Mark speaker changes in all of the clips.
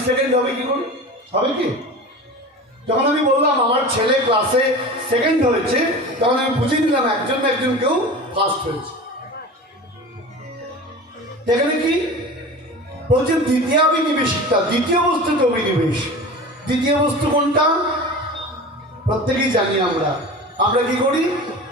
Speaker 1: একজন সেকেন্ড হবে কি করে? হবে কি? যখন আমি বললাম আমার ছেলে ক্লাসে সেকেন্ড হয়েছে, তখন আমি বুঝে নিলাম একজন একজন কেউ ফার্স্ট হয়েছে। এখানে কি? বলছেন দ্বিতীয় অভিনিবেশিকটা দ্বিতীয় বস্তুতে অভিনিবেশ। দ্বিতীয় বস্তু কোনটা? প্রত্যেকেই জানি আমরা। আমরা কি করি?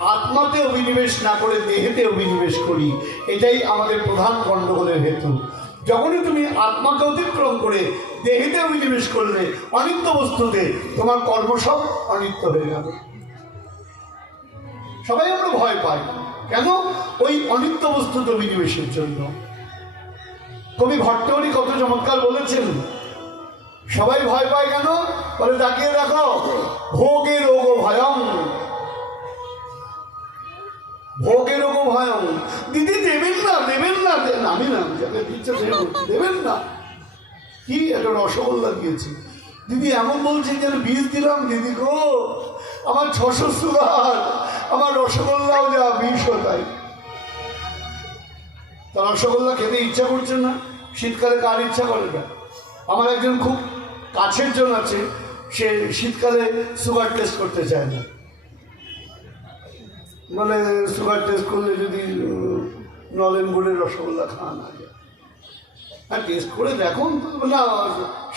Speaker 1: আত্মাতে অভিনিবেশ না করে দেহেতে অভিনিবেশ করি। এটাই আমাদের প্রধান গণ্ডগোলের হেতু। যখনই তুমি আত্মাকে অতিক্রম করে দেহেতে অভিনিবেশ করলে অনিত্য বস্তুতে, তোমার কর্ম সব অনিত্য হয়ে যাবে। সবাই আমরা ভয় পাই। কেন? ওই অনিত্য বস্তুতে অভিনিবেশের জন্য। কবি ভট্টহরি কত চমৎকার বলেছেন, সবাই ভয় পায় কেন? বলে, তাকিয়ে দেখো, ভোগে রোগ ভয়ং। ভোগে রোগ ভয়ং দিদি, দেবেন না দেবেন না, দে- আমি না দেবেন না। কি একটা রসগোল্লা দিয়েছি। দিদি, এমন বলছেন যেন বীজ দিলাম, দিদি গো। আমার ছশো সুগার, আমার রসগোল্লাও যা বিষও তাই তা রসগোল্লা খেতে ইচ্ছা করছে না, শীতকালে কার ইচ্ছা করে না? আমার একজন খুব কাছের জন আছে, সে শীতকালে সুগার টেস্ট করতে চায় না। মানে সুগার টেস্ট করলে যদি নলেন গুড়ের রসগোল্লা খাওয়া না যায় হ্যাঁ টেস্ট করে দেখুন, না,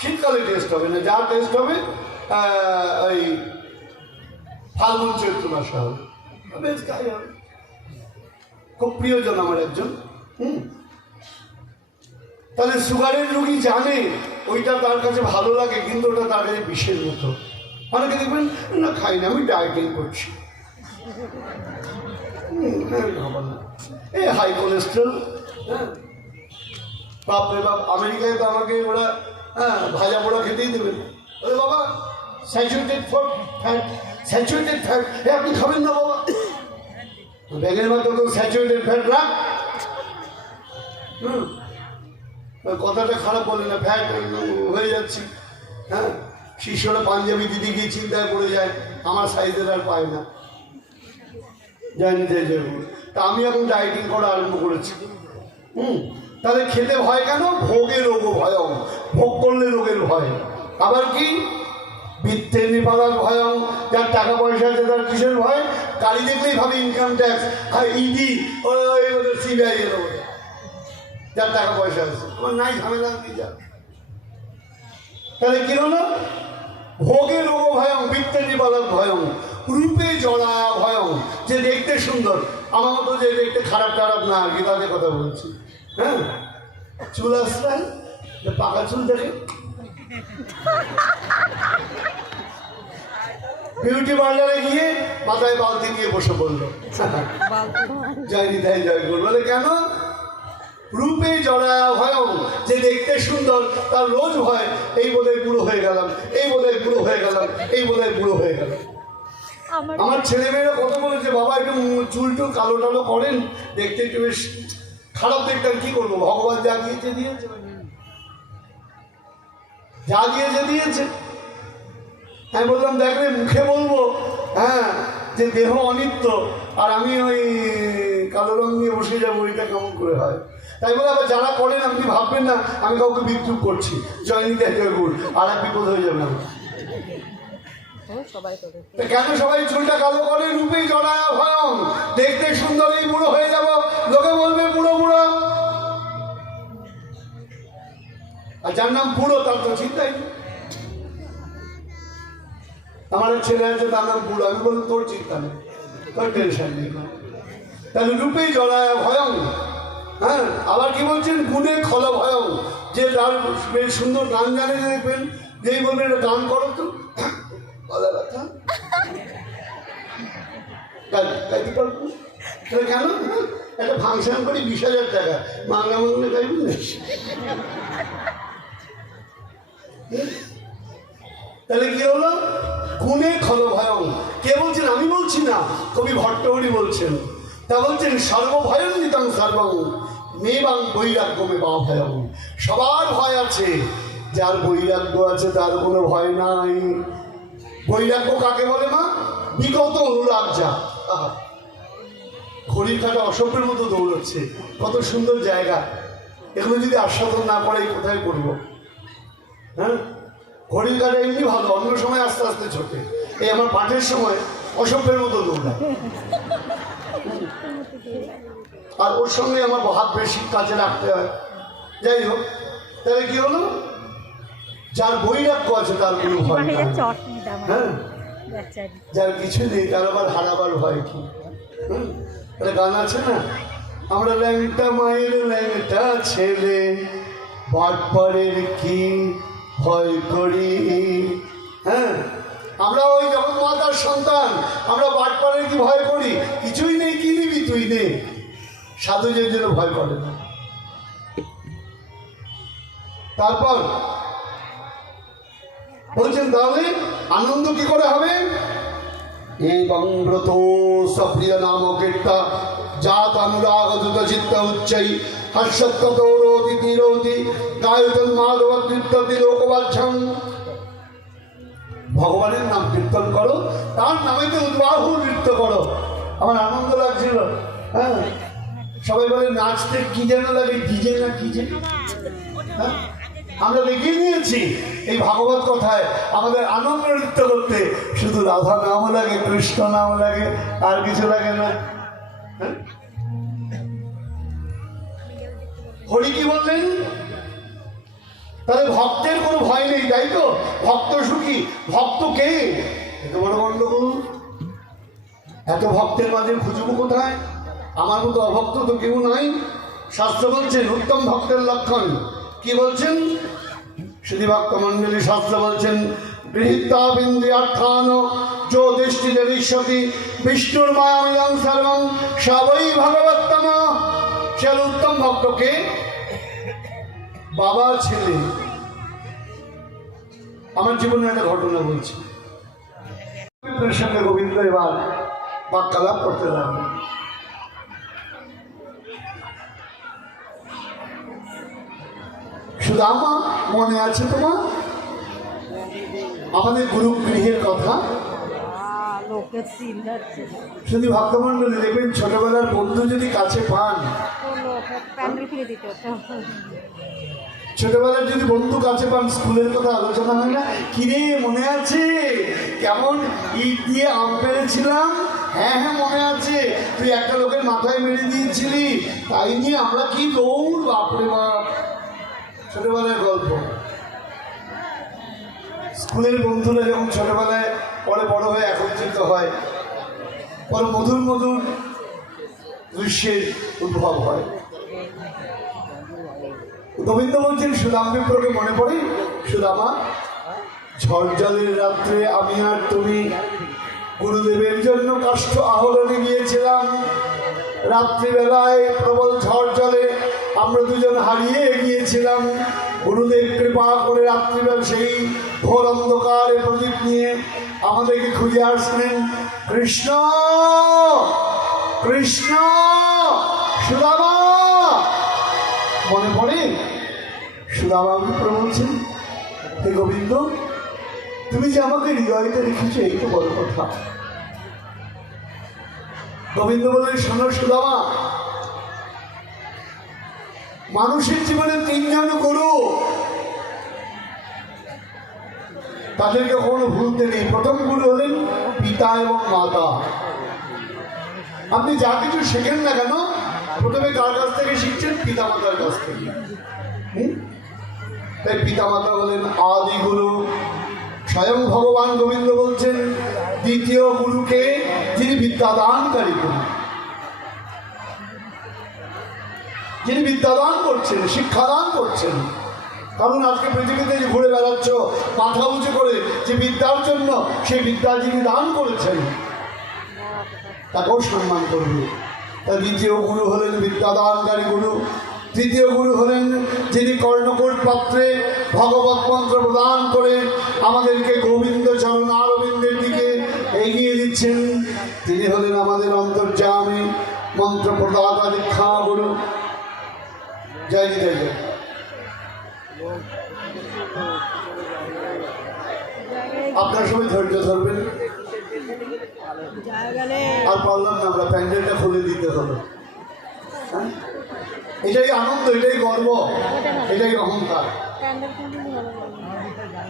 Speaker 1: শীতকালে টেস্ট হবে না, যা টেস্ট হবে ওই ফাল্গুন চৈত্র মাসে হবে। বেশ, তাই হবে। খুব প্রিয়জন আমার একজন, হুম। তাহলে সুগারের রোগী জানে, ওইটা তার কাছে ভালো লাগে, কিন্তু ওটা তার কাছে বিষের মতো। অনেকে দেখবেন, না, খাই না, আমি ডায়েটিং করছি। এই হাই কোলেস্ট্রল হ্যাঁ বাপরে বাপ, আমেরিকায় তো আমাকে ওরা হ্যাঁ ভাজা পোড়া খেতেই দেবে। বলে বাবা saturated fat fat saturated fat এ আপনি খাবেন না বাবা। ব্যাগের মতো তো স্যাচুরেটেড ফ্যাট রাখ। হুম। কথাটা খারাপ বলে না ফ্যাট হয়ে যাচ্ছি। হ্যাঁ শিষ্যরা পাঞ্জাবি দিদি গিয়ে চিন্তায় পড়ে যায়, আমার সাইজের আর পায় না। যাই যাই তা আমি এখন ডায়েটিং করা আরম্ভ করেছি। হুম? তাহলে খেতে ভয় কেন? ভোগের রোগ ভয়ং। ভোগ করলে রোগের ভয়। আবার কি? বৃত্তের নিপাতার ভয়ং। যার টাকা পয়সা আছে তার কিসের ভয়? গাড়ি দেখলেই ভাবে ইনকাম ট্যাক্স আর ইডি সিবিআই এর যার টাকা পয়সা আছে। তোমার নাই ঝামেলা যা তাহলে কি হলো? ভোগে রোগ ভয়ং বৃত্তে নিবালক ভয়ং। রূপে জড়া ভয়ং যে দেখতে সুন্দর। আমার মতো যে দেখতে খারাপ টারাপ না আর কি তাদের কথা বলছি। হ্যাঁ? চুল আসলেন পাকা চুল দেখে। বিউটি পার্লারে গিয়ে মাথায় বালতি নিয়ে বসে পড়ল জয় নিতাই জয় গুরু বলে। কেন? রূপে জড়া ভয়ং যে দেখতে সুন্দর, তার রোজ ভয়, এই বোধহয় বুড়ো হয়ে গেলাম, এই বোধহয় বুড়ো হয়ে গেলাম, এই বোধহয় বুড়ো হয়ে গেলাম।
Speaker 2: আমার
Speaker 1: আমার ছেলেমেয়েরা কত বলেছে বাবা, একটু চুল টুল কালো টালো করেন, দেখতে একটু বেশ খারাপ দেখতে কি করব? ভগবান যা দিয়েছে দিয়েছে। যা দিয়েছে দিয়েছে। আমি বললাম দেখলে মুখে বলব হ্যাঁ যে দেহ অনিত্য, আর আমি ওই কালো রং নিয়ে বসে যাব, ওইটা কেমন করে হয়? তাই বলে, আবার যারা করেন, আপনি ভাববেন না, আমি কাউকে বিদ্রুপ করছি। জয়নিতা জয়গুর আর এক বিপদ হয়ে যাবে আমার কেন সবাই চুলটা কালো করে? রূপে জড়ায় ভয়ং দেখতে সুন্দর এই বুড়ো হয়ে যাব। লোকে বলবে, বুড়ো বুড়ো। আর যার নাম বুড়ো, তার তো চিন্তাই আমার ছেলে আছে, তার নাম বুড়ো। আমি বললাম, তোর চিন্তা নেই। তোর টেনশন নেই। তাহলে রূপে জড়ায় ভয়ং। হ্যাঁ আবার কি বলছেন? গুণে খল ভয়ং। যে তার সুন্দর গান জানে দেখবেন যেই বলবেন, এটা গান করো তো। তাহলে কি হলো? কে বলছেন? আমি বলছি না। কবি ভট্টহরি বলছেন। তা বলছেন সর্বভয়ং নিতাং সর্বং। মেবাং বৈরাগ্য মে বা ভয়ং সবার ভয় আছে। যার বৈরাগ্য আছে, তার কোনো ভয় নাই। বৈরাগ্য কাকে বলে, মা? বিগত অনুরাগ যা। ঘড়ির কাটা অসভ্যের মতো দৌড়চ্ছে। কত সুন্দর জায়গা। এগুলো যদি আস্বাদন না করে কোথায় করব? হ্যাঁ? ঘড়ির কাটা এমনি ভালো, অন্য সময় আস্তে আস্তে ছোটে। এই আমার পাঠের সময় অসভ্যের মতো দৌড়ায়। আর ওর সঙ্গে আমার হাত বেশি কাছে রাখতে হয়। যাই হোক, তাহলে কি হলো? যার বৈরাগ্য আছে তার কোনো ভয় হ্যাঁ। যার কিছু নেই তার আবার হারাবার ভয় কি? একটা গান আছে না? আমরা ল্যাংটা মায়ের ল্যাংটা ছেলে বাটপাড়ের কি ভয় করি? হ্যাঁ? আমরা ওই যখন মাতার সন্তান আমরা বাটপাড়ের কি ভয় করি? কিছুই নেই কি নিবি তুই নে? সাধু যে জন্য ভয় করে না। তারপর বলছেন, তাহলে আনন্দ কি করে হবে? এবং ব্রত সপ্রিয় নামকেটা জাত অনুরাগদুত চিত্ত উচ্চৈ। হর্ষত্তরোতি তিরোতি গায়তন মাধব ভগবানের নাম কীর্তন করো, তার নামেতে উদ্বাহু নৃত্য করো। আমার আনন্দ লাগছিল হ্যাঁ? সবাই বলে, নাচতে কি যেন লাগে ডিজে না কি যেন? হ্যাঁ? আমরা দেখিয়ে নিয়েছি এই ভাগবত কথায় আমাদের আনন্দ নৃত্য করতে। শুধু রাধা নাম লাগে, কৃষ্ণ নাম লাগে, আর কিছু লাগে না। হ্যাঁ? হরি কি বললেন? তাহলে ভক্তের কোনো ভয় নেই, তাই তো? ভক্ত সুখী। ভক্ত কে? বড় গন্ডগোল। এত ভক্তের মাঝে খুঁজবো কোথায়? আমার মতো অভক্ত তো কেউ নাই। শাস্ত্র বলছেন উত্তম ভক্তের লক্ষণ। কি বলছেন? শ্রী ভক্ত মন্ডলী শাস্ত্র বলছেন, গৃহীতা বিন্দু অর্থান যো দৃষ্টি বিষ্ণুর মায়ামিদং সর্বং সবই ভগবত্তম। সে উত্তম ভক্তকে বাবা ছেলে। আমার জীবনের একটা ঘটনা বলছি। সঙ্গে গোবিন্দ এবার বাক্যালাপ করতে সুদামা মনে আছে তোমার? আমাদের গুরু গৃহের কথা। শুধু ভক্তমণ্ডলী, দেখবেন ছোটবেলার বন্ধু যদি কাছে পান। ছোটবেলার যদি বন্ধু কাছে পান, স্কুলের কথা আলোচনা হয় না? কিরে, মনে আছে? কেমন ইট দিয়ে আম পেরেছিলাম? হ্যাঁ হ্যাঁ মনে আছে। তুই একটা লোকের মাথায় মেরে দিয়েছিলি। তাই নিয়ে আমরা কি দৌড় বাপরে বাপ। ছোটবেলার গল্প। স্কুলের বন্ধুরা যখন ছোটবেলায় পরে বড় হয়ে একত্রিত হয়, পরে মধুর মধুর দৃশ্যের উদ্ভব হয়। গোবিন্দ বলছেন সুদাম বিপ্রকে মনে পড়ে, সুদামা, ঝড় রাত্রে আমি আর তুমি গুরুদেবের জন্য কাষ্ঠ আহরণে গিয়েছিলাম। রাত্রিবেলায় প্রবল ঝড় জলে আমরা দুজন হারিয়ে গিয়েছিলাম। গুরুদেব কৃপা করে রাত্রিবেলা সেই ঘোর অন্ধকারে প্রদীপ নিয়ে আমাদেরকে খুঁজে আসলেন। কৃষ্ণ! কৃষ্ণ! সুদামা! মনে পড়ে? সুদামা বিপ্র বলছেন, হে গোবিন্দ, তুমি যে আমাকে হৃদয়তে রেখেছো, এই তো বড় কথা। গোবিন্দ বললেন, শোনো সুদামা মানুষের জীবনে তিনজন গুরু তাদেরকে কখনো ভুলতে নেই। প্রথম গুরু হলেন পিতা এবং মাতা। আপনি যা কিছু শেখেন না কেন, প্রথমে কার কাছ থেকে শিখছেন? পিতা মাতার কাছ থেকে। তাই পিতা মাতা হলেন আদি গুরু। স্বয়ং ভগবান গোবিন্দ বলছেন, দ্বিতীয় গুরুকে যিনি বিদ্যাদানকারী গুরু। যিনি বিদ্যাদান করছেন, শিক্ষাদান করছেন, কারণ আজকে পৃথিবীতে যে ঘুরে বেড়াচ্ছ, মাথা উঁচু করে যে বিদ্যার জন্য সেই বিদ্যা যিনি দান করেছেন, তাকেও সম্মান করবে তা দ্বিতীয় গুরু হলেন বিদ্যাদানকারী গুরু। তৃতীয় গুরু হলেন যিনি কর্ণকোট পাত্রে ভগবত মন্ত্র প্রদান করে আমাদেরকে আপনার সবাই ধৈর্য ধরবেন। আর পারলাম না, আমরা প্যান্ডেলটা খুলে দিতে হলো হ্যাঁ? এটাই আনন্দ, এটাই গর্ব, এটাই অহংকার।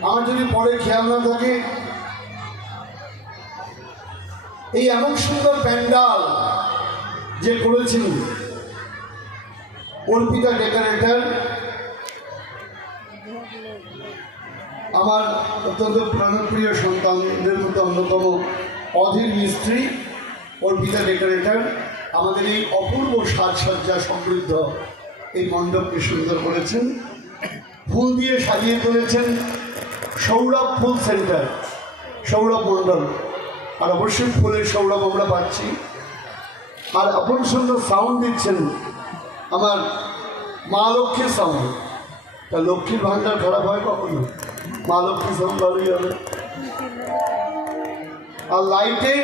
Speaker 1: আমার যদি পরে খেয়াল না থাকে, এই এমন সুন্দর প্যান্ডাল যে করেছেন অর্পিতা ডেকোরেটর আমার অত্যন্ত প্রাণপ্রিয় সন্তানদের মধ্যে অন্যতম অধীর মিস্ত্রি, অর্পিতা ডেকোরেটর আমাদের এই অপূর্ব সাজসজ্জা সমৃদ্ধ এই মণ্ডপকে সুন্দর করেছেন। ফুল দিয়ে সাজিয়ে তুলেছেন সৌরভ ফুল সেন্টার, সৌরভ মণ্ডল। আর অবশ্যই ফুলের সৌরভ আমরা পাচ্ছি। আর আপন সুন্দর সাউন্ড দিচ্ছেন আমার মা লক্ষ্মীর সাউন্ড। তা লক্ষ্মীর ভাণ্ডার খারাপ হয় কখনো? মা লক্ষ্মীর সামনে ভালোই হবে। আর লাইটে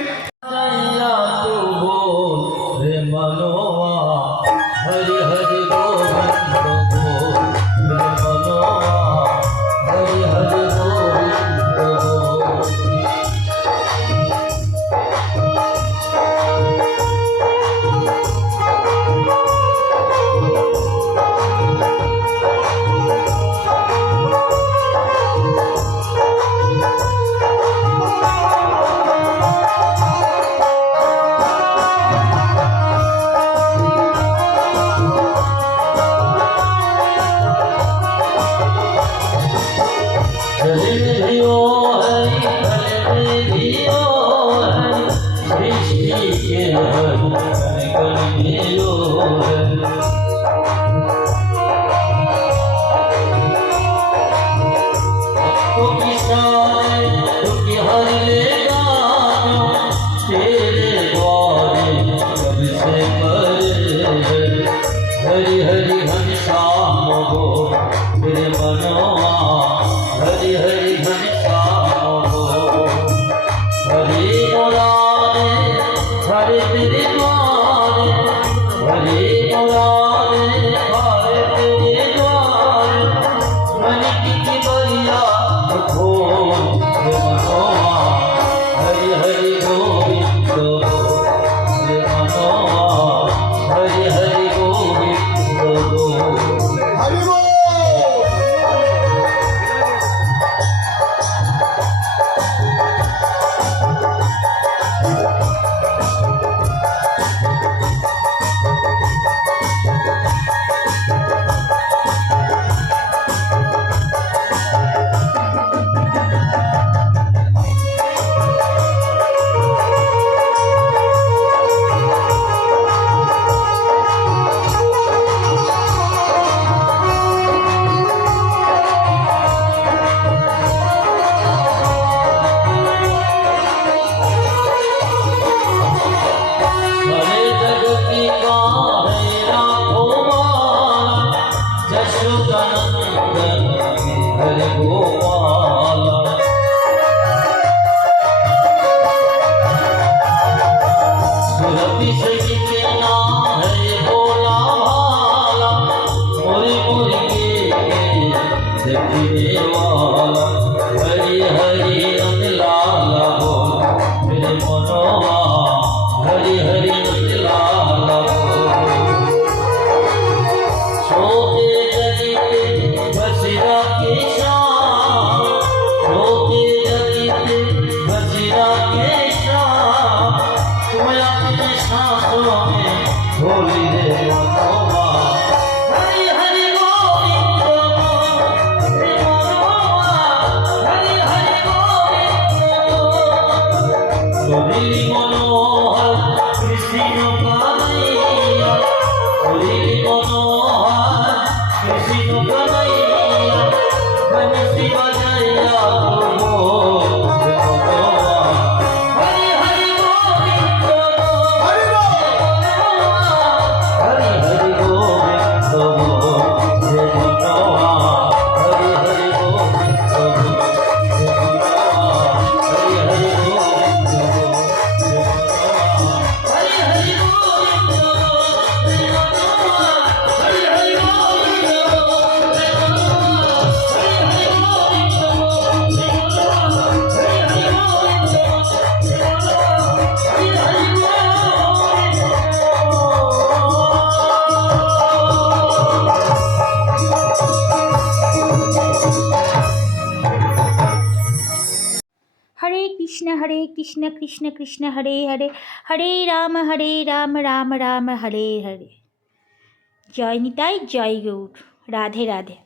Speaker 3: હરિ હરિ હંસામ ગો નિર્મનો কৃষ্ণ কৃষ্ণ
Speaker 4: কৃষ্ণ, হরে হরে হরে রাম হরে রাম রাম রাম, হরে হরে। জয় নিতাই, জয় গৌর। রাধে রাধে।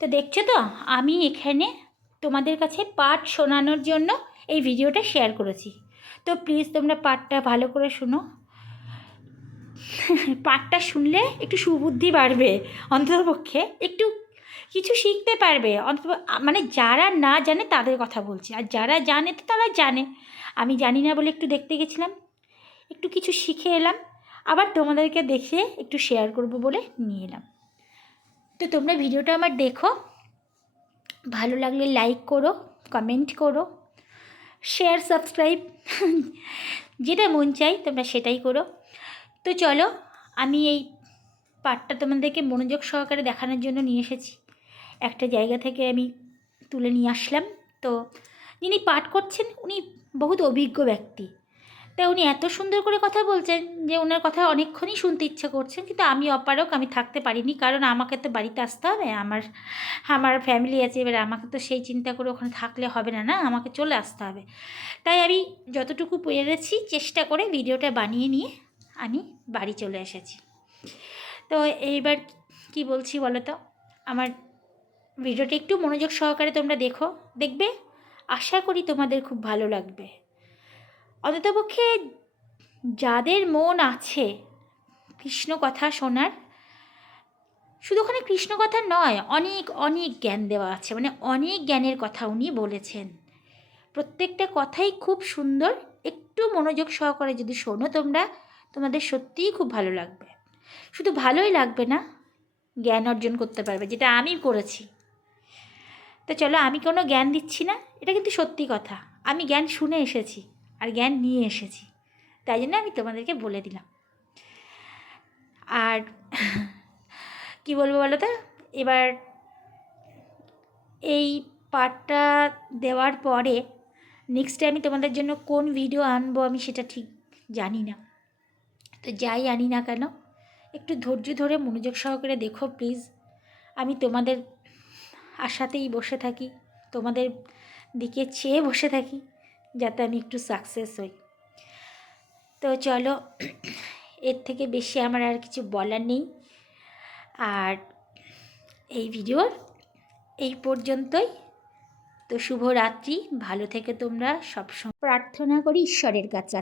Speaker 4: তো দেখছ তো, আমি এখানে তোমাদের কাছে পাঠ শোনানোর জন্য এই ভিডিওটা শেয়ার করেছি। তো প্লিজ তোমরা পাঠটা ভালো করে শোনো। পাঠটা শুনলে একটু সুবুদ্ধি বাড়বে অন্ততপক্ষে। একটু কিছু শিখতে পারবে। অন্তত মানে যারা না জানে তাদের কথা বলছি। আর যারা জানে তো তারা জানে। আমি জানি না বলে একটু দেখতে গেছিলাম। একটু কিছু শিখে এলাম। আবার তোমাদেরকে দেখে একটু শেয়ার করব বলে নিয়ে এলাম। তো তোমরা ভিডিওটা আমার দেখো। ভালো লাগলে লাইক করো কমেন্ট করো শেয়ার সাবস্ক্রাইব যেটা মন চাই তোমরা সেটাই করো। তো চলো, আমি এই পাঠটা তোমাদেরকে মনোযোগ সহকারে দেখানোর জন্য নিয়ে এসেছি। একটা জায়গা থেকে আমি তুলে নিয়ে আসলাম। তো যিনি পাঠ করছেন, উনি বহুত অভিজ্ঞ ব্যক্তি। তা উনি এত সুন্দর করে কথা বলছেন যে ওনার কথা অনেকক্ষণই শুনতে ইচ্ছা করছেন কিন্তু আমি অপারক আমি থাকতে পারিনি, কারণ আমাকে তো বাড়িতে আসতে হবে। আমার আমার ফ্যামিলি আছে, এবার আমাকে তো সেই চিন্তা করে ওখানে থাকলে হবে না না? আমাকে চলে আসতে হবে। তাই আমি যতটুকু পেরেছি চেষ্টা করে ভিডিওটা বানিয়ে নিয়ে আমি বাড়ি চলে এসেছি। তো এইবার কি বলছি বলো তো? আমার ভিডিওটা একটু মনোযোগ সহকারে তোমরা দেখো, দেখবে? আশা করি তোমাদের খুব ভালো লাগবে। অন্ততপক্ষে যাদের মন আছে কৃষ্ণ কথা শোনার, শুধু ওখানে কৃষ্ণ কথা নয়, অনেক অনেক জ্ঞান দেওয়া আছে। মানে অনেক জ্ঞানের কথা উনি বলেছেন। প্রত্যেকটা কথাই খুব সুন্দর, একটু মনোযোগ সহকারে যদি শোনো তোমরা, তোমাদের সত্যিই খুব ভালো লাগবে। শুধু ভালোই লাগবে না, জ্ঞান অর্জন করতে পারবে, যেটা আমি করেছি। তো চলো আমি কোনো জ্ঞান দিচ্ছি না, এটা কিন্তু সত্যি কথা। আমি জ্ঞান শুনে এসেছি আর জ্ঞান নিয়ে এসেছি, তাই জন্য আমি তোমাদেরকে বলে দিলাম। আর কি বলব বলো তো? এবার এই পার্টটা দেওয়ার পরে নেক্সট আমি তোমাদের জন্য কোন ভিডিও আনব আমি সেটা ঠিক জানি না। তো যাই আনি না কেন, একটু ধৈর্য ধরে মনোযোগ সহকারে দেখো প্লিজ আমি তোমাদের আশাতেই বসে থাকি, তোমাদের দিকে চেয়ে বসে থাকি, যাতে আমি একটু সাকসেস হই। তো চলো, এর থেকে বেশি আমার আর কিছু বলার নেই। আর এই ভিডিওর এই পর্যন্তই। তো শুভরাত্রি, ভালো থেকে তোমরা সবসময় প্রার্থনা করি ঈশ্বরের কাছে।